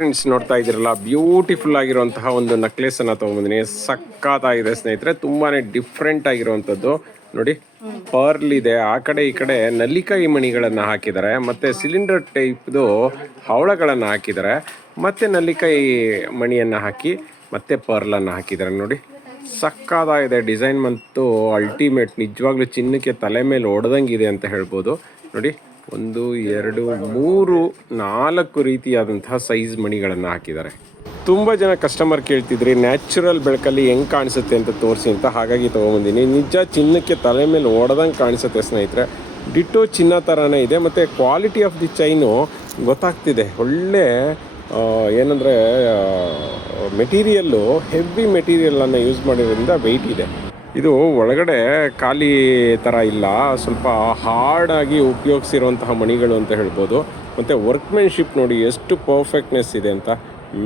Friends ನೋಡ್ತಾ ಇದ್ದೀರಲ್ಲ? Beautiful ಆಗಿರುವಂತಹ ಒಂದು ನೆಕ್ಲೆಸ್ ಅನ್ನ ತಗೊಂಬಂದಿನಿ ಸಕ್ಕತ್ತಾಗಿದೆ ಸ್ನೇಹಿತರೆ, ತುಂಬಾನೇ ಡಿಫ್ರೆಂಟ್ ಆಗಿರುವಂತದ್ದು ನೋಡಿ ಪರ್ಲ್ ಇದೆ. ಆ ಕಡೆ ಈ ಕಡೆ ನಲ್ಲಿಕಾಯಿ ಮಣಿಗಳನ್ನು ಹಾಕಿದ್ದಾರೆ. ಮತ್ತೆ ಸಿಲಿಂಡರ್ ಟೈಪ್ದು ಹವಳಗಳನ್ನು ಹಾಕಿದ್ದಾರೆ. ಮತ್ತೆ ನಲ್ಲಿಕಾಯಿ ಮಣಿಯನ್ನು ಹಾಕಿ, ಮತ್ತೆ ಪರ್ಲ್ ಅನ್ನ ಹಾಕಿದ್ದಾರೆ. ನೋಡಿ ಸಕ್ಕತ್ತಾಗಿದೆ ಡಿಸೈನ್ ಮಂತು ಅಲ್ಟಿಮೇಟ್ ನಿಜವಾಗ್ಲೂ ಚಿನ್ನಕ್ಕೆ ತಲೆ ಮೇಲೆ ಒಡೆದಂಗಿದೆ ಅಂತ ಹೇಳ್ಬೋದು. ನೋಡಿ ಒಂದು, ಎರಡು, ಮೂರು, ನಾಲ್ಕು ರೀತಿಯಾದಂತಹ ಸೈಜ್ ಮಣಿಗಳನ್ನು ಹಾಕಿದ್ದಾರೆ. ತುಂಬ ಜನ ಕಸ್ಟಮರ್ ಕೇಳ್ತಿದ್ರಿ ನ್ಯಾಚುರಲ್ ಬೆಳಕಲ್ಲಿ ಹೆಂಗೆ ಕಾಣಿಸುತ್ತೆ ಅಂತ ತೋರಿಸಿ ಅಂತ ಹಾಗಾಗಿ ತೊಗೊಂಬಂದಿನಿ. ನಿಜ ಚಿನ್ನಕ್ಕೆ ತಲೆ ಮೇಲೆ ಓಡ್ದಂಗೆ ಕಾಣಿಸುತ್ತೆ ಸ್ನೇಹಿತರೆ. ಡಿಟೋ ಚಿನ್ನ ಥರನೇ ಇದೆ ಮತ್ತು ಕ್ವಾಲಿಟಿ ಆಫ್ ದಿ ಚೈನು ಗೊತ್ತಾಗ್ತಿದೆ. ಒಳ್ಳೆ ಏನಂದರೆ ಮೆಟೀರಿಯಲ್ಲು ಹೆವಿ ಮೆಟೀರಿಯಲನ್ನು ಯೂಸ್ ಮಾಡಿರೋದ್ರಿಂದ ವೆಯ್ಟ್ ಇದೆ. ಇದು ಒಳಗಡೆ ಖಾಲಿ ಥರ ಇಲ್ಲ. ಸ್ವಲ್ಪ ಹಾರ್ಡಾಗಿ ಉಪಯೋಗಿಸಿರುವಂತಹ ಮಣಿಗಳು ಅಂತ ಹೇಳ್ಬೋದು. ಮತ್ತು ವರ್ಕ್ಮೆನ್ಶಿಪ್ ನೋಡಿ ಎಷ್ಟು ಪರ್ಫೆಕ್ಟ್ನೆಸ್ ಇದೆ ಅಂತ.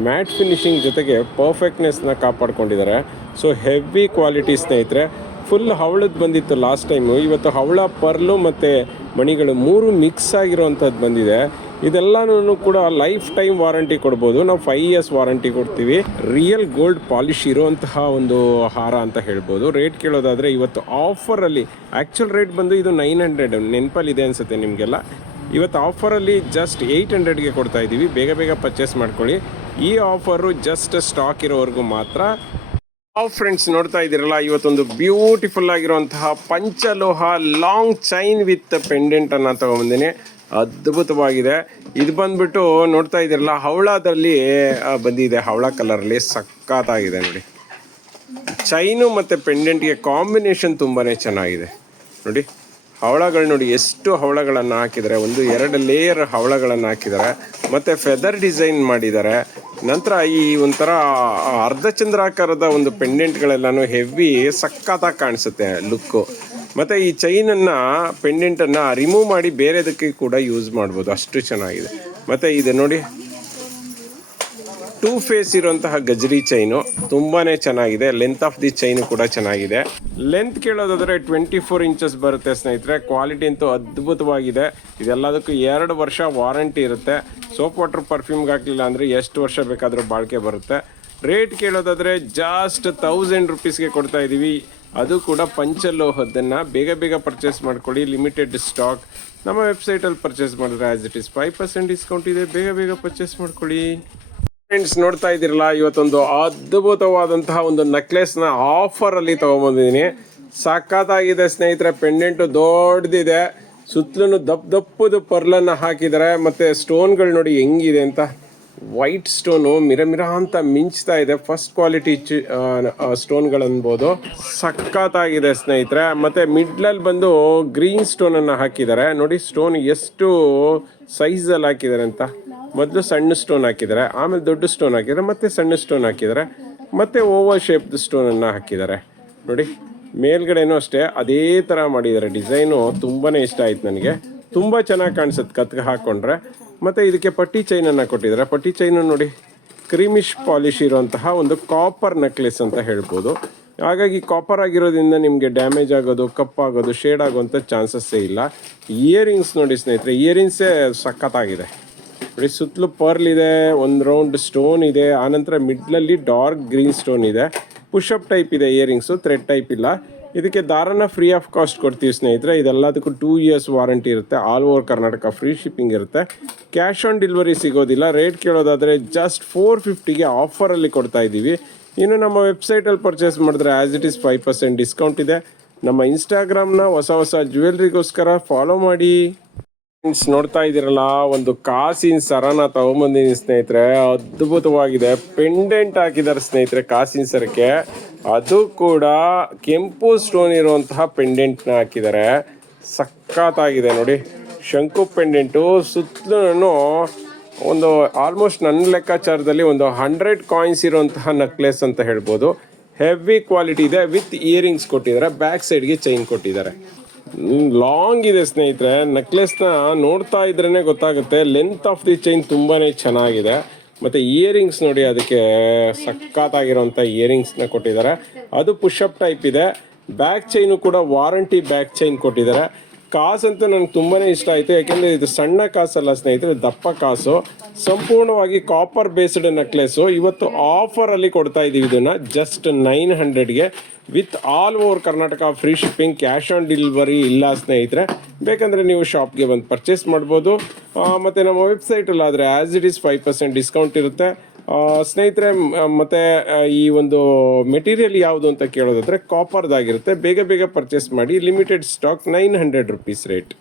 ಮ್ಯಾಟ್ ಫಿನಿಶಿಂಗ್ ಜೊತೆಗೆ ಪರ್ಫೆಕ್ಟ್ನೆಸ್ನ ಕಾಪಾಡ್ಕೊಂಡಿದ್ದಾರೆ. ಸೊ ಹೆವಿ ಕ್ವಾಲಿಟಿ ಸ್ನೇಹಿತರೆ ಫುಲ್ ಹವಳದ್ದು ಬಂದಿತ್ತು ಲಾಸ್ಟ್ ಟೈಮು ಇವತ್ತು ಹವಳ, ಪರ್ಲು ಮತ್ತು ಮಣಿಗಳು ಮೂರು ಮಿಕ್ಸ್ ಆಗಿರೋವಂಥದ್ದು ಬಂದಿದೆ. ಇದೆಲ್ಲನೂ ಕೂಡ ಲೈಫ್ ಟೈಮ್ ವಾರಂಟಿ ಕೊಡ್ಬೋದು. ನಾವು ಫೈವ್ ಇಯರ್ಸ್ ವಾರಂಟಿ ಕೊಡ್ತೀವಿ. ರಿಯಲ್ ಗೋಲ್ಡ್ ಪಾಲಿಶ್ ಇರುವಂತಹ ಒಂದು ಹಾರ ಅಂತ ಹೇಳ್ಬೋದು. ರೇಟ್ ಕೇಳೋದಾದರೆ ಇವತ್ತು ಆಫರಲ್ಲಿ ಆ್ಯಕ್ಚುಲ್ ರೇಟ್ ಬಂದು ಇದು ನೈನ್ ಹಂಡ್ರೆಡ್ ನೆನಪಲ್ಲಿದೆ ಅನಿಸುತ್ತೆ ನಿಮಗೆಲ್ಲ. ಇವತ್ತು ಆಫರಲ್ಲಿ ಜಸ್ಟ್ ಏಯ್ಟ್ ಹಂಡ್ರೆಡ್ಗೆ ಕೊಡ್ತಾ ಇದ್ದೀವಿ. ಬೇಗ ಬೇಗ ಪರ್ಚೇಸ್ ಮಾಡ್ಕೊಳ್ಳಿ. ಈ ಆಫರು ಜಸ್ಟ್ ಸ್ಟಾಕ್ ಇರೋವರೆಗೂ ಮಾತ್ರ. ಆ ಫ್ರೆಂಡ್ಸ್ ನೋಡ್ತಾ ಇದ್ದೀರಲ್ಲ, ಇವತ್ತೊಂದು ಬ್ಯೂಟಿಫುಲ್ ಆಗಿರುವಂತಹ ಪಂಚಲೋಹ ಲಾಂಗ್ ಚೈನ್ ವಿತ್ ಪೆಂಡೆಂಟ್ ಅನ್ನ ತಗೊಂಬಂದಿನಿ. ಅದ್ಭುತವಾಗಿದೆ. ಇದು ಬಂದ್ಬಿಟ್ಟು ನೋಡ್ತಾ ಇದ್ದೀರಲ್ಲ, ಹವಳದಲ್ಲಿ ಬಂದಿದೆ. ಹವಳ ಕಲರಲ್ಲಿ ಸಖತ್ತಾಗಿದೆ ನೋಡಿ. ಚೈನು ಮತ್ತು ಪೆಂಡೆಂಟ್ಗೆ ಕಾಂಬಿನೇಷನ್ ತುಂಬಾ ಚೆನ್ನಾಗಿದೆ. ನೋಡಿ, ಹವಳಗಳು ನೋಡಿ, ಎಷ್ಟು ಹವಳಗಳನ್ನು ಹಾಕಿದ್ದಾರೆ. ಒಂದು ಎರಡು ಲೇಯರ್ ಹವಳಗಳನ್ನು ಹಾಕಿದ್ದಾರೆ. ಮತ್ತು ಫೆದರ್ ಡಿಸೈನ್ ಮಾಡಿದ್ದಾರೆ. ನಂತರ ಈ ಒಂಥರ ಅರ್ಧಚಂದ್ರಾಕಾರದ ಒಂದು ಪೆಂಡೆಂಟ್ಗಳೆಲ್ಲನೂ ಹೆವಿ ಸಕ್ಕತ್ತಾಗಿ ಕಾಣಿಸುತ್ತೆ ಲುಕ್ಕು. ಮತ್ತು ಈ ಚೈನನ್ನು ಪೆಂಡೆಂಟನ್ನು ರಿಮೂವ್ ಮಾಡಿ ಬೇರೆದಕ್ಕೆ ಕೂಡ ಯೂಸ್ ಮಾಡ್ಬೋದು. ಅಷ್ಟು ಚೆನ್ನಾಗಿದೆ. ಮತ್ತು ಇದು ನೋಡಿ. ಟೂ ಫೇಸ್ ಇರುವಂತಹ ಗಜರಿ ಚೈನು ತುಂಬಾನೇ ಚೆನ್ನಾಗಿದೆ. ಲೆಂತ್ ಆಫ್ ದಿ ಚೈನ್ ಕೂಡ ಚೆನ್ನಾಗಿದೆ. ಲೆಂತ್ ಕೇಳೋದಾದ್ರೆ ಟ್ವೆಂಟಿ ಫೋರ್ ಇಂಚಸ್ ಬರುತ್ತೆ ಸ್ನೇಹಿತರೆ. ಕ್ವಾಲಿಟಿ ಅಂತೂ ಅದ್ಭುತವಾಗಿದೆ. ಇದೆಲ್ಲದಕ್ಕೂ ಎರಡು ವರ್ಷ ವಾರಂಟಿ ಇರುತ್ತೆ. ಸೋಪ್ ವಾಟರ್ ಪರ್ಫ್ಯೂಮ್ಗೆ ಹಾಕಲಿಲ್ಲ ಅಂದರೆ ಎಷ್ಟು ವರ್ಷ ಬೇಕಾದರೂ ಬಾಳಿಕೆ ಬರುತ್ತೆ. ರೇಟ್ ಕೇಳೋದಾದರೆ ಜಾಸ್ಟ್ ತೌಸಂಡ್ ರುಪೀಸ್ಗೆ ಕೊಡ್ತಾ ಇದ್ದೀವಿ ಅದು ಕೂಡ ಪಂಚಲೋಹದ್ದನ್ನು ಬೇಗ ಬೇಗ ಪರ್ಚೇಸ್ ಮಾಡ್ಕೊಳ್ಳಿ. ಲಿಮಿಟೆಡ್ ಸ್ಟಾಕ್ ನಮ್ಮ ವೆಬ್ಸೈಟಲ್ಲಿ ಪರ್ಚೇಸ್ ಮಾಡಿದ್ರೆ as it is five percent discount ಇದೆ. ಬೇಗ ಬೇಗ ಪರ್ಚೇಸ್ ಮಾಡ್ಕೊಳ್ಳಿ. ಫ್ರೆಂಡ್ಸ್ ನೋಡ್ತಾ ಇದ್ದೀರಲ್ಲ, ಇವತ್ತೊಂದು ಅದ್ಭುತವಾದಂತಹ ಒಂದು ನೆಕ್ಲೆಸ್ನ ಆಫರಲ್ಲಿ ತೊಗೊಂಬಂದಿದ್ದೀನಿ. ಸಖತ್ತಾಗಿದೆ ಸ್ನೇಹಿತರೆ ಪೆಂಡೆಂಟು ದೊಡ್ಡದಿದೆ ಸುತ್ತಲೂ ದಪ್ಪ ದಪ್ಪದು ಪರ್ಲನ್ನು ಹಾಕಿದ್ದಾರೆ. ಮತ್ತು ಸ್ಟೋನ್ಗಳು ನೋಡಿ ಹೆಂಗಿದೆ ಅಂತ. ವೈಟ್ ಸ್ಟೋನು ಮಿರ ಮಿರ ಅಂತ ಮಿಂಚ್ತಾ ಇದೆ. ಫಸ್ಟ್ ಕ್ವಾಲಿಟಿ ಸ್ಟೋನ್ಗಳು ಅನ್ಬೋದು. ಸಖತ್ತಾಗಿದೆ ಸ್ನೇಹಿತರೆ. ಮತ್ತು ಮಿಡ್ಲಲ್ಲಿ ಬಂದು ಗ್ರೀನ್ ಸ್ಟೋನನ್ನು ಹಾಕಿದ್ದಾರೆ. ನೋಡಿ ಸ್ಟೋನ್ ಎಷ್ಟು ಸೈಜಲ್ಲಿ ಹಾಕಿದ್ದಾರೆ ಅಂತ. ಮೊದಲು ಸಣ್ಣ ಸ್ಟೋನ್ ಹಾಕಿದ್ದಾರೆ. ಆಮೇಲೆ ದೊಡ್ಡ ಸ್ಟೋನ್ ಹಾಕಿದ್ದಾರೆ. ಮತ್ತು ಸಣ್ಣ ಸ್ಟೋನ್ ಹಾಕಿದ್ದಾರೆ. ಮತ್ತು ಓವರ್ ಶೇಪ್ದು ಸ್ಟೋನನ್ನು ಹಾಕಿದ್ದಾರೆ. ನೋಡಿ, ಮೇಲ್ಗಡೆನೂ ಅಷ್ಟೇ. ಅದೇ ಥರ ಮಾಡಿದ್ದಾರೆ. ಡಿಸೈನು ತುಂಬಾ ಇಷ್ಟ ಆಯ್ತು ನನಗೆ. ತುಂಬ ಚೆನ್ನಾಗಿ ಕಾಣಿಸುತ್ತೆ ಕತ್ಗೆ ಹಾಕ್ಕೊಂಡ್ರೆ ಮತ್ತು ಇದಕ್ಕೆ ಪಟ್ಟಿ ಚೈನನ್ನು ಕೊಟ್ಟಿದ್ದಾರೆ. ಪಟ್ಟಿ ಚೈನು ನೋಡಿ ಕ್ರೀಮಿಶ್ ಪಾಲಿಶ್ ಇರುವಂತಹ ಒಂದು ಕಾಪರ್ ನೆಕ್ಲೆಸ್ ಅಂತ ಹೇಳ್ಬೋದು. ಹಾಗಾಗಿ ಕಾಪರ್ ಆಗಿರೋದ್ರಿಂದ ನಿಮಗೆ ಡ್ಯಾಮೇಜ್ ಆಗೋದು, ಕಪ್ಪಾಗೋದು ಶೇಡ್ ಆಗೋಂಥ ಚಾನ್ಸಸ್ಸೇ ಇಲ್ಲ. ಇಯರಿಂಗ್ಸ್ ನೋಡಿ ಸ್ನೇಹಿತರೆ ಇಯರಿಂಗ್ಸೇ ಸಖತ್ತಾಗಿದೆ. ನೋಡಿ ಸುತ್ತಲೂ ಪರ್ಲ್ ಇದೆ, ಒಂದು ರೌಂಡ್ ಸ್ಟೋನ್ ಇದೆ ಆನಂತರ ಮಿಡ್ಲಲ್ಲಿ ಡಾರ್ಕ್ ಗ್ರೀನ್ ಸ್ಟೋನ್ ಇದೆ. ಪುಷಪ್ ಟೈಪ್ ಇದೆ ಇಯರಿಂಗ್ಸು ಥ್ರೆಡ್ ಟೈಪ್ ಇಲ್ಲ. ಇದಕ್ಕೆ ದಾರನ ಫ್ರೀ ಆಫ್ ಕಾಸ್ಟ್ ಕೊಡ್ತೀವಿ ಸ್ನೇಹಿತರೆ. ಇದೆಲ್ಲದಕ್ಕೂ ಟೂ ಇಯರ್ಸ್ ವಾರಂಟಿ ಇರುತ್ತೆ. All over Karnataka free shipping ಇರುತ್ತೆ. ಕ್ಯಾಶ್ ಆನ್ ಡೆಲಿವರಿ ಸಿಗೋದಿಲ್ಲ. ರೇಟ್ ಕೇಳೋದಾದರೆ ಜಸ್ಟ್ ಫೋರ್ ಫಿಫ್ಟಿಗೆ ಆಫರಲ್ಲಿ ಕೊಡ್ತಾ ಇದ್ದೀವಿ. ಇನ್ನು ನಮ್ಮ ವೆಬ್ಸೈಟಲ್ಲಿ ಪರ್ಚೇಸ್ ಮಾಡಿದ್ರೆ as it is five percent discount ಇದೆ. ನಮ್ಮ ಇನ್ಸ್ಟಾಗ್ರಾಮ್ನ ಹೊಸ ಹೊಸ ಜ್ಯುವೆಲ್ರಿಗೋಸ್ಕರ ಫಾಲೋ ಮಾಡಿ. ಫ್ರೆಂಡ್ಸ್ ನೋಡ್ತಾ ಇದ್ದೀರಲ್ಲ, ಒಂದು ಕಾಸಿನ ಸರನ ತಗೊಂಬಂದಿನಿ ಸ್ನೇಹಿತರೆ. ಅದ್ಭುತವಾಗಿದೆ. ಪೆಂಡೆಂಟ್ ಹಾಕಿದ್ದಾರೆ ಸ್ನೇಹಿತರೆ ಕಾಸಿನ ಸರಕ್ಕೆ. ಅದು ಕೂಡ ಕೆಂಪು ಸ್ಟೋನ್ ಇರುವಂತಹ ಪೆಂಡೆಂಟ್ನ ಹಾಕಿದ್ದಾರೆ. ಸಖತ್ತಾಗಿದೆ ನೋಡಿ. ಶಂಕು ಪೆಂಡೆಂಟು ಸುತ್ತಲೂ ಒಂದು ಆಲ್ಮೋಸ್ಟ್ ನನ್ನ ಲೆಕ್ಕಾಚಾರದಲ್ಲಿ ಒಂದು ಹಂಡ್ರೆಡ್ ಕಾಯಿನ್ಸ್ ಇರುವಂತಹ ನೆಕ್ಲೆಸ್ ಅಂತ ಹೇಳ್ಬೋದು. ಹೆವಿ ಕ್ವಾಲಿಟಿ ಇದೆ ವಿತ್ ಇಯರಿಂಗ್ಸ್ ಕೊಟ್ಟಿದ್ದಾರೆ ಬ್ಯಾಕ್ ಸೈಡ್ಗೆ ಚೈನ್ ಕೊಟ್ಟಿದ್ದಾರೆ. ಲಾಂಗ್ ಇದೆ ಸ್ನೇಹಿತರೆ ನೆಕ್ಲೆಸ್ನ ನೋಡ್ತಾ ಇದ್ರೇ ಗೊತ್ತಾಗುತ್ತೆ. ಲೆಂತ್ ಆಫ್ ದಿ ಚೈನ್ ತುಂಬಾ ಚೆನ್ನಾಗಿದೆ. ಮತ್ತು ಇಯರಿಂಗ್ಸ್ ನೋಡಿ, ಅದಕ್ಕೆ ಸಖತ್ತಾಗಿರೋಂಥ ಇಯರಿಂಗ್ಸ್ನ ಕೊಟ್ಟಿದ್ದಾರೆ. ಅದು ಪುಷಪ್ ಟೈಪ್ ಇದೆ. ಬ್ಯಾಕ್ ಚೈನು ಕೂಡ ವಾರಂಟಿ ಬ್ಯಾಕ್ ಚೈನ್ ಕೊಟ್ಟಿದ್ದಾರೆ. ಕಾಸಂತೂ ನನಗೆ ತುಂಬಾ ಇಷ್ಟ ಆಯಿತು. ಯಾಕೆಂದರೆ ಇದು ಸಣ್ಣ ಕಾಸಲ್ಲ ಸ್ನೇಹಿತರೆ, ದಪ್ಪ ಕಾಸು. ಸಂಪೂರ್ಣವಾಗಿ ಕಾಪರ್ ಬೇಸ್ಡ್ ನೆಕ್ಲೆಸ್ಸು ಇವತ್ತು ಆಫರಲ್ಲಿ ಕೊಡ್ತಾ ಇದ್ದೀವಿ ಇದನ್ನು. Just nine ಹಂಡ್ರೆಡ್ಗೆ with all over Karnataka free shipping cash on delivery ಇಲ್ಲ ಸ್ನೇಹಿತರೆ. ಬೇಕಂದರೆ ನೀವು ಶಾಪ್ಗೆ ಬಂದು ಪರ್ಚೇಸ್ ಮಾಡ್ಬೋದು. ಮತ್ತು ನಮ್ಮ ವೆಬ್ಸೈಟಲ್ಲಾದರೆ as it is five percent discount ಇರುತ್ತೆ. ಸ್ನೇಹಿತರೆ ಮತ್ತೆ ಈ ಒಂದು ಮೆಟೀರಿಯಲ್ ಯಾವುದು ಅಂತ ಕೇಳೋದಾದರೆ ಕಾಪರ್ದಾಗಿರುತ್ತೆ ಬೇಗ ಬೇಗ ಪರ್ಚೇಸ್ ಮಾಡಿ. Limited stock nine hundred rupees rate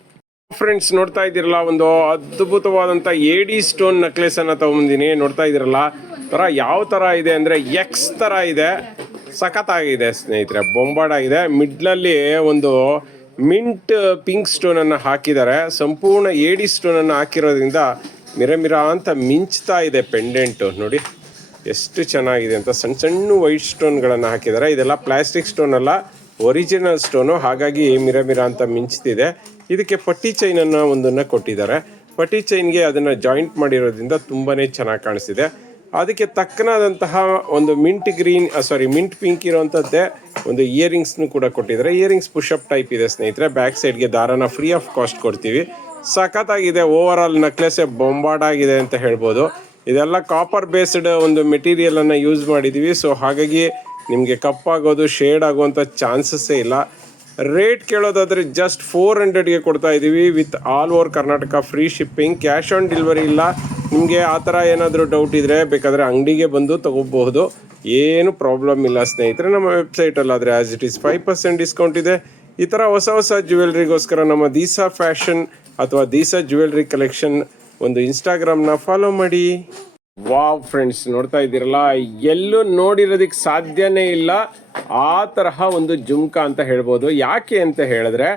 friends ನೋಡ್ತಾ ಇದ್ದೀರಲ್ಲ, ಒಂದು ಅದ್ಭುತವಾದಂಥ ಎಡಿ ಸ್ಟೋನ್ ನೆಕ್ಲೆಸ್ ಅನ್ನ ತಗೊಂಬಂದಿನಿ. ನೋಡ್ತಾ ಇದ್ದೀರಲ್ಲ, ತರ ಯಾವ ತರ ಇದೆ ಅಂದ್ರೆ ಎಕ್ಸ್ ತರ ಇದೆ. ಸಖತ್ತಾಗಿದೆ ಸ್ನೇಹಿತರೆ ಬೊಂಬಾಡಾಗಿದೆ ಮಿಡ್ಲಲ್ಲಿ ಒಂದು ಮಿಂಟ್ ಪಿಂಕ್ ಸ್ಟೋನ್ ಅನ್ನ ಹಾಕಿದ್ದಾರೆ. ಸಂಪೂರ್ಣ ಎಡಿ ಸ್ಟೋನ್ ಅನ್ನ ಹಾಕಿರೋದ್ರಿಂದ ಮಿರ ಮಿರ ಅಂತ ಮಿಂಚ್ತಾ ಇದೆ ಪೆಂಡೆಂಟು ನೋಡಿ, ಎಷ್ಟು ಚೆನ್ನಾಗಿದೆ ಅಂತ. ಸಣ್ಣ ಸಣ್ಣ ವೈಟ್ ಸ್ಟೋನ್ಗಳನ್ನು ಹಾಕಿದ್ದಾರೆ. ಇದೆಲ್ಲ ಪ್ಲಾಸ್ಟಿಕ್ ಸ್ಟೋನ್ ಅಲ್ಲ. ಒರಿಜಿನಲ್ ಸ್ಟೋನು ಹಾಗಾಗಿ ಮಿರ ಮಿರ ಅಂತ ಮಿಂಚ್ತಿದೆ. ಇದಕ್ಕೆ ಪಟ್ಟಿ ಚೈನನ್ನು ಒಂದನ್ನು ಕೊಟ್ಟಿದ್ದಾರೆ. ಪಟ್ಟಿ ಚೈನ್ಗೆ ಅದನ್ನು ಜಾಯಿಂಟ್ ಮಾಡಿರೋದ್ರಿಂದ ತುಂಬಾ ಚೆನ್ನಾಗಿ ಕಾಣಿಸ್ತಿದೆ. ಅದಕ್ಕೆ ತಕ್ಕನಾದಂತಹ ಒಂದು mint green sari mint pink ಇರುವಂಥದ್ದೇ ಒಂದು ಇಯರಿಂಗ್ಸ್ನು ಕೂಡ ಕೊಟ್ಟಿದ್ದಾರೆ. ಇಯರಿಂಗ್ಸ್ ಪುಷಪ್ ಟೈಪ್ ಇದೆ, ಸ್ನೇಹಿತರೆ. ಬ್ಯಾಕ್ ಸೈಡ್ಗೆ ದಾರನ ಫ್ರೀ ಆಫ್ ಕಾಸ್ಟ್ ಕೊಡ್ತೀವಿ. ಸಖತ್ತಾಗಿದೆ. ಓವರ್ ಆಲ್ ನೆಕ್ಲೆಸೇ ಬೊಂಬಾಡಾಗಿದೆ ಅಂತ ಹೇಳ್ಬೋದು. ಇದೆಲ್ಲ ಕಾಪರ್ ಬೇಸ್ಡ್ ಒಂದು ಮೆಟೀರಿಯಲನ್ನು ಯೂಸ್ ಮಾಡಿದ್ದೀವಿ ಸೊ ಹಾಗಾಗಿ ನಿಮಗೆ ಕಪ್ಪಾಗೋದು ಶೇಡ್ ಆಗುವಂಥ ಚಾನ್ಸಸ್ಸೇ ಇಲ್ಲ. ರೇಟ್ ಕೇಳೋದಾದರೆ ಜಸ್ಟ್ ಫೋರ್ ಹಂಡ್ರೆಡ್ಗೆ ಕೊಡ್ತಾ ಇದ್ದೀವಿ with all over Karnataka free shipping cash on delivery ಇಲ್ಲ. ನಿಮಗೆ ಆ ಥರ ಏನಾದರೂ ಡೌಟ್ ಇದ್ದರೆ ಬೇಕಾದರೆ ಅಂಗಡಿಗೆ ಬಂದು ತಗೋಬಹುದು. ಏನು ಪ್ರಾಬ್ಲಮ್ ಇಲ್ಲ ಸ್ನೇಹಿತರೆ, ನಮ್ಮ ವೆಬ್ಸೈಟಲ್ಲಾದರೆ as it is five percent discount ಇದೆ. ಈ ಥರ ಹೊಸ ಹೊಸ ಜ್ಯುವೆಲ್ರಿಗೋಸ್ಕರ ನಮ್ಮ ದೀಸಾ ಫ್ಯಾಷನ್ ಅಥವಾ ದೀಸಾ ಜ್ಯುವೆಲ್ರಿ ಕಲೆಕ್ಷನ್ ಒಂದು ಇನ್ಸ್ಟಾಗ್ರಾಮ್ನ ಫಾಲೋ ಮಾಡಿ. ವಾವ್ ಫ್ರೆಂಡ್ಸ್, ನೋಡ್ತಾ ಇದ್ದೀರಲ್ಲ? ಎಲ್ಲೂ ನೋಡಿರೋದಕ್ಕೆ ಸಾಧ್ಯನೇ ಇಲ್ಲ. ಆ ತರಹ ಒಂದು ಜುಮ್ಕ ಅಂತ ಹೇಳ್ಬೋದು. ಯಾಕೆ ಅಂತ ಹೇಳಿದ್ರೆ,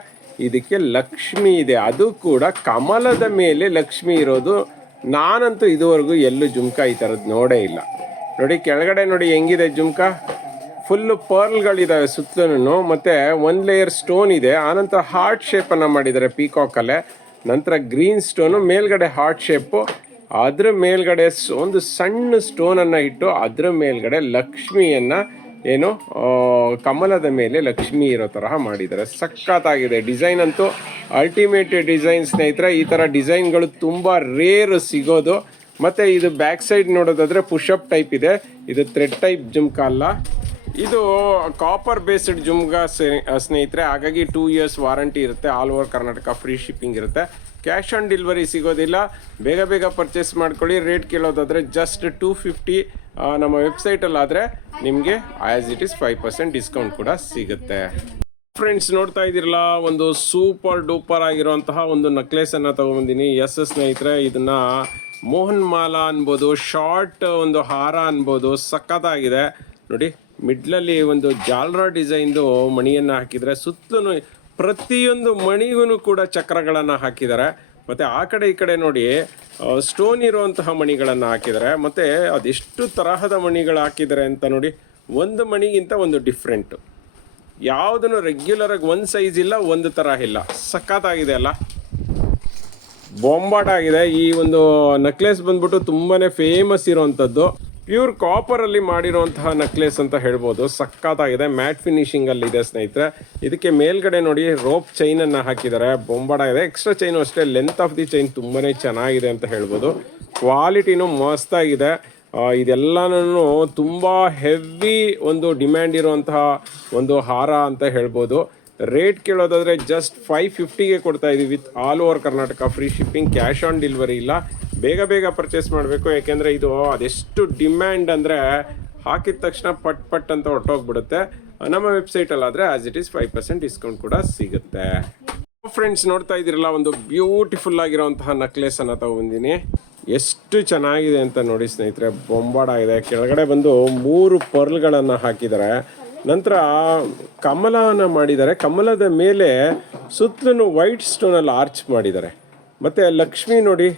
ಇದಕ್ಕೆ ಲಕ್ಷ್ಮಿ ಇದೆ. ಅದು ಕೂಡ ಕಮಲದ ಮೇಲೆ ಲಕ್ಷ್ಮಿ ಇರೋದು. ನಾನಂತೂ ಇದುವರೆಗೂ ಎಲ್ಲೂ ಜುಮ್ಕ ಈ ಥರದ್ದು ನೋಡೇ ಇಲ್ಲ. ನೋಡಿ, ಕೆಳಗಡೆ ನೋಡಿ ಹೆಂಗಿದೆ ಜುಮ್ಕ? ಫುಲ್ಲು ಪರ್ಲ್ಗಳಿದಾವೆ ಸುತ್ತಲೂ ಮತ್ತೆ ಒಂದು ಲೇಯರ್ ಸ್ಟೋನ್ ಇದೆ. ಆನಂತರ ಹಾರ್ಟ್ ಶೇಪನ್ನು ಮಾಡಿದ್ದಾರೆ ಪೀಕಾಕಲ್ಲೇ. ನಂತರ ಗ್ರೀನ್ ಸ್ಟೋನು, ಮೇಲ್ಗಡೆ ಹಾರ್ಟ್ ಶೇಪು. ಅದ್ರ ಮೇಲ್ಗಡೆ ಒಂದು ಸಣ್ಣ ಸ್ಟೋನನ್ನು ಇಟ್ಟು ಅದ್ರ ಮೇಲ್ಗಡೆ ಲಕ್ಷ್ಮಿಯನ್ನು ಏನು ಕಮಲದ ಮೇಲೆ ಲಕ್ಷ್ಮಿ ಇರೋ ತರಹ ಮಾಡಿದ್ದಾರೆ. ಸಖತ್ತಾಗಿದೆ. ಡಿಸೈನ್ ಅಂತೂ ಅಲ್ಟಿಮೇಟ್ ಡಿಸೈನ್ ಸ್ನೇಹಿತರೆ, ಈ ಥರ ಡಿಸೈನ್ಗಳು ತುಂಬ ರೇರ್ ಸಿಗೋದು. ಮತ್ತು ಇದು ಬ್ಯಾಕ್ ಸೈಡ್ ನೋಡೋದಾದ್ರೆ ಪುಷಪ್ ಟೈಪ್ ಇದೆ. ಇದು ಥ್ರೆಡ್ ಟೈಪ್ ಜುಮ್ಕ ಅಲ್ಲ. ಇದು ಕಾಪರ್ ಬೇಸ್ಡ್ ಜುಮ್ಗ ಸ್ನೇಹಿತರೆ, ಹಾಗಾಗಿ ಟೂ ಇಯರ್ಸ್ ವಾರಂಟಿ ಇರುತ್ತೆ. All over Karnataka free shipping ಇರುತ್ತೆ. ಕ್ಯಾಶ್ ಆನ್ ಡೆಲಿವರಿ ಸಿಗೋದಿಲ್ಲ. ಬೇಗ ಬೇಗ ಪರ್ಚೇಸ್ ಮಾಡ್ಕೊಳ್ಳಿ. ರೇಟ್ ಕೇಳೋದಾದರೆ ಜಸ್ಟ್ ಟೂ ಫಿಫ್ಟಿ ನಮ್ಮ ವೆಬ್ಸೈಟಲ್ಲಾದರೆ ನಿಮಗೆ as it is five percent discount ಕೂಡ ಸಿಗುತ್ತೆ. ಫ್ರೆಂಡ್ಸ್ ನೋಡ್ತಾ ಇದ್ದೀರಲ್ಲ, ಒಂದು ಸೂಪರ್ ಡೂಪರ್ ಆಗಿರುವಂತಹ ಒಂದು ನೆಕ್ಲೆಸನ್ನು ಅನ್ನ ಎಸ್ ಎಸ್ ಸ್ನೇಹಿತರೆ, ಇದನ್ನ ಮೋಹನ್ ಮಾಲಾ ಅನ್ಬೋದು ಶಾರ್ಟ್ ಒಂದು ಹಾರ ಅನ್ಬೋದು, ಸಖತ್ತಾಗಿದೆ. ನೋಡಿ ಮಿಡ್ಲಲ್ಲಿ ಒಂದು ಜಾಲ್ರ ಡಿಸೈನ್ದು ಮಣಿಯನ್ನು ಹಾಕಿದರೆ ಸುತ್ತಲೂ ಪ್ರತಿಯೊಂದು ಮಣಿಗೂ ಕೂಡ ಚಕ್ರಗಳನ್ನು ಹಾಕಿದ್ದಾರೆ. ಮತ್ತು ಆ ಕಡೆ ಈ ಕಡೆ ನೋಡಿ ಸ್ಟೋನ್ ಇರುವಂತಹ ಮಣಿಗಳನ್ನು ಹಾಕಿದ್ದಾರೆ. ಮತ್ತು ಅದೆಷ್ಟು ತರಹದ ಮಣಿಗಳು ಹಾಕಿದ್ದಾರೆ ಅಂತ ನೋಡಿ, ಒಂದು ಮಣಿಗಿಂತ ಒಂದು ಡಿಫ್ರೆಂಟು ಯಾವುದನ್ನು ರೆಗ್ಯುಲರ್ ಆಗಿ ಒಂದು ಸೈಜ್ ಇಲ್ಲ, ಒಂದು ಥರ ಇಲ್ಲ. ಸಖತ್ತಾಗಿದೆ ಅಲ್ಲ. ಬೊಂಬಾಟ್ ಆಗಿದೆ. ಈ ಒಂದು ನೆಕ್ಲೆಸ್ ಬಂದ್ಬಿಟ್ಟು ತುಂಬಾನೇ ಫೇಮಸ್ ಇರುವಂಥದ್ದು ಪ್ಯೂರ್ ಕಾಪರ್ ಅಲ್ಲಿ ಮಾಡಿರುವಂತಹ ನೆಕ್ಲೆಸ್ ಅಂತ ಹೇಳ್ಬೋದು. ಸಕ್ಕತ್ತಾಗಿದೆ ಮ್ಯಾಟ್ ಫಿನಿಶಿಂಗ್ ಅಲ್ಲಿ ಇದೆ ಸ್ನೇಹಿತರೆ. ಇದಕ್ಕೆ ಮೇಲ್ಗಡೆ ನೋಡಿ ರೋಪ್ ಚೈನ್ ಅನ್ನ ಹಾಕಿದ್ದಾರೆ. ಬೊಂಬಡ ಇದೆ. ಎಕ್ಸ್ಟ್ರಾ ಚೈನು ಅಷ್ಟೇ. ಲೆಂತ್ ಆಫ್ ದಿ ಚೈನ್ ತುಂಬಾನೇ ಚೆನ್ನಾಗಿದೆ ಅಂತ ಹೇಳ್ಬೋದು. ಕ್ವಾಲಿಟಿನೂ ಮಸ್ತಾಗಿದೆ. ಇದೆಲ್ಲನೂ ತುಂಬ ಹೆವಿ ಒಂದು ಡಿಮ್ಯಾಂಡ್ ಇರುವಂತಹ ಒಂದು ಹಾರ ಅಂತ ಹೇಳ್ಬೋದು. ರೇಟ್ ಕೇಳೋದಾದರೆ ಜಸ್ಟ್ ಫೈವ್ ಫಿಫ್ಟಿಗೆ ಕೊಡ್ತಾ ಇದೀವಿ. With all over Karnataka free shipping cash on delivery ಇಲ್ಲ. ಬೇಗ ಬೇಗ ಪರ್ಚೇಸ್ ಮಾಡಬೇಕು ಯಾಕೆಂದರೆ ಇದು ಅದೆಷ್ಟು ಡಿಮ್ಯಾಂಡ್ ಅಂದರೆ ಹಾಕಿದ ತಕ್ಷಣ ಪಟ್ ಪಟ್ ಅಂತ ಹೊಟ್ಟೋಗ್ಬಿಡುತ್ತೆ ನಮ್ಮ ವೆಬ್ಸೈಟಲ್ಲಾದರೆ as it is five percent discount ಕೂಡ ಸಿಗುತ್ತೆ. ಫ್ರೆಂಡ್ಸ್ ನೋಡ್ತಾ ಇದ್ದೀರಲ್ಲ, ಒಂದು ಬ್ಯೂಟಿಫುಲ್ ಆಗಿರೋಂತಹ ನೆಕ್ಲೆಸ್ ಅನ್ನ ತಗೊಂಡಿನಿ ಎಷ್ಟು ಚೆನ್ನಾಗಿದೆ ಅಂತ ನೋಡಿ ಸ್ನೇಹಿತರೆ, ಬೊಂಬಾಡ ಇದೆ. ಕೆಳಗಡೆ ಬಂದು ಮೂರು ಪರ್ಲ್ಗಳನ್ನು ಹಾಕಿದ್ದಾರೆ. ನಂತರ ಕಮಲನ ಮಾಡಿದ್ದಾರೆ. ಕಮಲದ ಮೇಲೆ ಸುತ್ತಲೂ ವೈಟ್ ಸ್ಟೋನಲ್ಲಿ ಆರ್ಚ್ ಮಾಡಿದ್ದಾರೆ. ಮತ್ತು ಲಕ್ಷ್ಮಿ ನೋಡಿ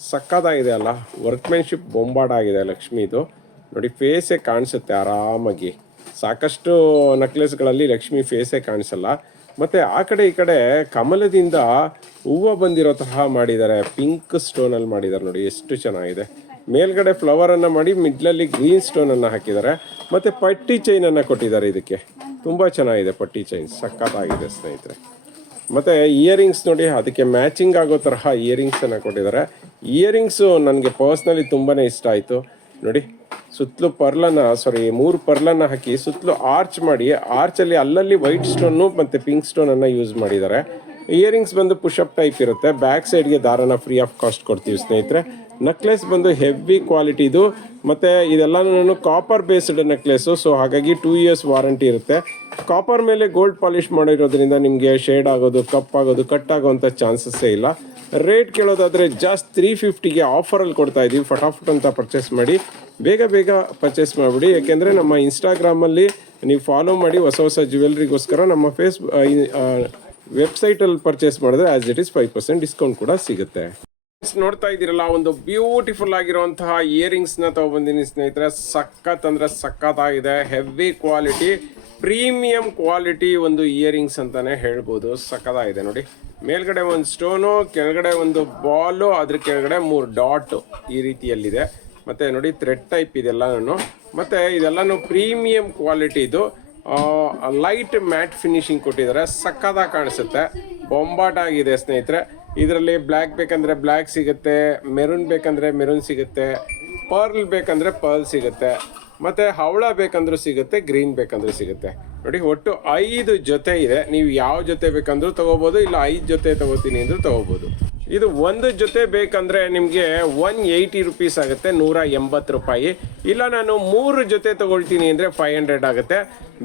ಸಕ್ಕತ್ತಾಗಿದೆ ಅಲ್ಲ. ವರ್ಕ್ಮೆನ್ಶಿಪ್ ಬೊಂಬಾಡಾಗಿದೆ ಲಕ್ಷ್ಮಿದು ನೋಡಿ ಫೇಸೇ ಕಾಣಿಸುತ್ತೆ ಆರಾಮಾಗಿ. ಸಾಕಷ್ಟು ನೆಕ್ಲೆಸ್ಗಳಲ್ಲಿ ಲಕ್ಷ್ಮಿ ಫೇಸೇ ಕಾಣಿಸಲ್ಲ. ಮತ್ತು ಆ ಕಡೆ ಈ ಕಡೆ ಕಮಲದಿಂದ ಹೂವು ಬಂದಿರೋ ತರಹ ಮಾಡಿದ್ದಾರೆ. ಪಿಂಕ್ ಸ್ಟೋನಲ್ಲಿ ಮಾಡಿದ್ದಾರೆ ನೋಡಿ, ಎಷ್ಟು ಚೆನ್ನಾಗಿದೆ. ಮೇಲ್ಗಡೆ ಫ್ಲವರನ್ನು ಮಾಡಿ ಮಿಡ್ಲಲ್ಲಿ ಗ್ರೀನ್ ಸ್ಟೋನನ್ನು ಹಾಕಿದ್ದಾರೆ. ಮತ್ತು ಪಟ್ಟಿ ಚೈನನ್ನು ಕೊಟ್ಟಿದ್ದಾರೆ ಇದಕ್ಕೆ. ತುಂಬ ಚೆನ್ನಾಗಿದೆ ಪಟ್ಟಿ ಚೈನ್ ಸಖತ್ತಾಗಿದೆ ಸ್ನೇಹಿತರೆ. ಮತ್ತು ಇಯರಿಂಗ್ಸ್ ನೋಡಿ, ಅದಕ್ಕೆ ಮ್ಯಾಚಿಂಗ್ ಆಗೋ ತರಹ ಇಯರಿಂಗ್ಸನ್ನು ಕೊಟ್ಟಿದ್ದಾರೆ. ಇಯರಿಂಗ್ಸು ನನಗೆ ಪರ್ಸ್ನಲಿ ತುಂಬಾ ಇಷ್ಟ ಆಯಿತು. ನೋಡಿ, ಸುತ್ತಲೂ ಪರ್ಲನ್ನ ಸಾರಿ ಮೂರು ಪರ್ಲನ್ನ ಹಾಕಿ ಸುತ್ತಲೂ ಆರ್ಚ್ ಮಾಡಿ ಆರ್ಚಲ್ಲಿ ಅಲ್ಲಲ್ಲಿ ವೈಟ್ ಸ್ಟೋನು ಮತ್ತು ಪಿಂಕ್ ಸ್ಟೋನನ್ನು ಯೂಸ್ ಮಾಡಿದ್ದಾರೆ. ಇಯರಿಂಗ್ಸ್ ಬಂದು ಪುಷಪ್ ಟೈಪ್ ಇರುತ್ತೆ. ಬ್ಯಾಕ್ ಸೈಡ್ಗೆ ದಾರನ ಫ್ರೀ ಆಫ್ ಕಾಸ್ಟ್ ಕೊಡ್ತೀವಿ ಸ್ನೇಹಿತರೆ. ನೆಕ್ಲೆಸ್ ಬಂದು ಹೆವಿ ಕ್ವಾಲಿಟಿದು ಮತ್ತು ಇದೆಲ್ಲನೂ ಕಾಪರ್ ಬೇಸ್ಡ್ ನೆಕ್ಲೆಸ್ಸು ಸೊ ಹಾಗಾಗಿ ಟೂ ಇಯರ್ಸ್ ವಾರಂಟಿ ಇರುತ್ತೆ. ಕಾಪರ್ ಮೇಲೆ ಗೋಲ್ಡ್ ಪಾಲಿಷ್ ಮಾಡಿರೋದ್ರಿಂದ ನಿಮಗೆ ಶೇಡ್ ಆಗೋದು ಕಪ್ಪಾಗೋದು ಕಟ್ ಆಗೋವಂಥ ಚಾನ್ಸಸ್ಸೇ ಇಲ್ಲ. ರೇಟ್ ಕೇಳೋದಾದರೆ ಜಸ್ಟ್ ತ್ರೀ ಫಿಫ್ಟಿಗೆ ಆಫರಲ್ಲಿ ಕೊಡ್ತಾ ಇದ್ದೀವಿ ಫಟಾಫಟ್ ಅಂತ ಪರ್ಚೇಸ್ ಮಾಡಿ, ಬೇಗ ಬೇಗ ಪರ್ಚೇಸ್ ಮಾಡಿಬಿಡಿ. ಯಾಕೆಂದರೆ ನಮ್ಮ ಇನ್ಸ್ಟಾಗ್ರಾಮಲ್ಲಿ ನೀವು ಫಾಲೋ ಮಾಡಿ ಹೊಸ ಹೊಸ ಜ್ಯುವೆಲ್ರಿಗೋಸ್ಕರ ನಮ್ಮ ಫೇಸ್ ವೆಬ್ಸೈಟಲ್ಲಿ ಪರ್ಚೇಸ್ ಮಾಡಿದ್ರೆ as it is five percent discount ಕೂಡ ಸಿಗುತ್ತೆ. ನೋಡ್ತಾ ಇದ್ದೀರಲ್ಲ ಒಂದು ಬ್ಯೂಟಿಫುಲ್ ಆಗಿರುವಂತಹ ಇಯರಿಂಗ್ಸ್ನ ತಗೊಬಂದಿನಿ ಸ್ನೇಹಿತರೆ. ಸಖತ್ ಅಂದ್ರೆ ಸಖತ್ತಾಗಿದೆ. ಹೆವಿ ಕ್ವಾಲಿಟಿ ಪ್ರೀಮಿಯಂ ಕ್ವಾಲಿಟಿ ಒಂದು ಇಯರಿಂಗ್ಸ್ ಅಂತಾನೆ ಹೇಳ್ಬೋದು. ಸಖತ್ತಾಗಿದೆ ನೋಡಿ. ಮೇಲ್ಗಡೆ ಒಂದು ಸ್ಟೋನು ಕೆಳಗಡೆ ಒಂದು ಬಾಲು ಅದ್ರ ಕೆಳಗಡೆ ಮೂರು ಡಾಟ್ ಈ ರೀತಿಯಲ್ಲಿದೆ. ಮತ್ತೆ ನೋಡಿ ಥ್ರೆಡ್ ಟೈಪ್ ಇದೆಲ್ಲನೂ. ಮತ್ತೆ ಇದೆಲ್ಲನೂ ಪ್ರೀಮಿಯಂ ಕ್ವಾಲಿಟಿ ಇದು. ಲೈಟ್ ಮ್ಯಾಟ್ ಫಿನಿಶಿಂಗ್ ಕೊಟ್ಟಿದ್ದಾರೆ. ಸಕ್ಕದಾಗಿ ಕಾಣಿಸುತ್ತೆ. ಬೊಂಬಾಟ್ ಆಗಿದೆ ಸ್ನೇಹಿತರೆ. ಇದರಲ್ಲಿ ಬ್ಲ್ಯಾಕ್ ಬೇಕಂದ್ರೆ ಬ್ಲ್ಯಾಕ್ ಸಿಗುತ್ತೆ ಮೆರೂನ್ ಬೇಕಂದ್ರೆ ಮೆರೂನ್ ಸಿಗುತ್ತೆ ಪರ್ಲ್ ಬೇಕಂದ್ರೆ ಪರ್ಲ್ ಸಿಗುತ್ತೆ, ಮತ್ತೆ ಹವಳ ಬೇಕಂದ್ರೂ ಸಿಗುತ್ತೆ ಗ್ರೀನ್ ಬೇಕಂದ್ರೂ ಸಿಗುತ್ತೆ. ನೋಡಿ, ಒಟ್ಟು ಐದು ಜೊತೆ ಇದೆ. ನೀವು ಯಾವ ಜೊತೆ ಬೇಕಂದ್ರೂ ತಗೋಬೋದು, ಇಲ್ಲ ಐದು ಜೊತೆ ತಗೋತೀನಿ ಅಂದರೂ ತಗೋಬೋದು. ಇದು ಒಂದು ಜೊತೆ ಬೇಕಂದ್ರೆ ನಿಮಗೆ ಒನ್ ಏಯ್ಟಿ ರುಪೀಸ್ ಆಗುತ್ತೆ, ನೂರ ಎಂಬತ್ತು ರೂಪಾಯಿ. ಇಲ್ಲ, ನಾನು ಮೂರು ಜೊತೆ ತಗೊಳ್ತೀನಿ ಅಂದರೆ ಫೈವ್ ಹಂಡ್ರೆಡ್ ಆಗುತ್ತೆ.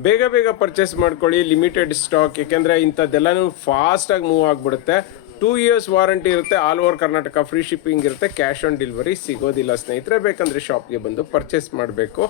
ಬೇಗ ಬೇಗ ಪರ್ಚೇಸ್ ಮಾಡ್ಕೊಳ್ಳಿ ಲಿಮಿಟೆಡ್ ಸ್ಟಾಕ್ ಏಕೆಂದರೆ ಇಂಥದ್ದೆಲ್ಲನೂ ಫಾಸ್ಟಾಗಿ ಮೂವ್ ಆಗಿಬಿಡುತ್ತೆ. ಟೂ ಇಯರ್ಸ್ ವಾರಂಟಿ ಇರುತ್ತೆ all over Karnataka free shipping ಇರುತ್ತೆ ಕ್ಯಾಶ್ ಆನ್ ಡೆಲಿವರಿ ಸಿಗೋದಿಲ್ಲ ಸ್ನೇಹಿತರೆ. ಬೇಕಂದ್ರೆ ಶಾಪ್ಗೆ ಬಂದು ಪರ್ಚೇಸ್ ಮಾಡಬೇಕು.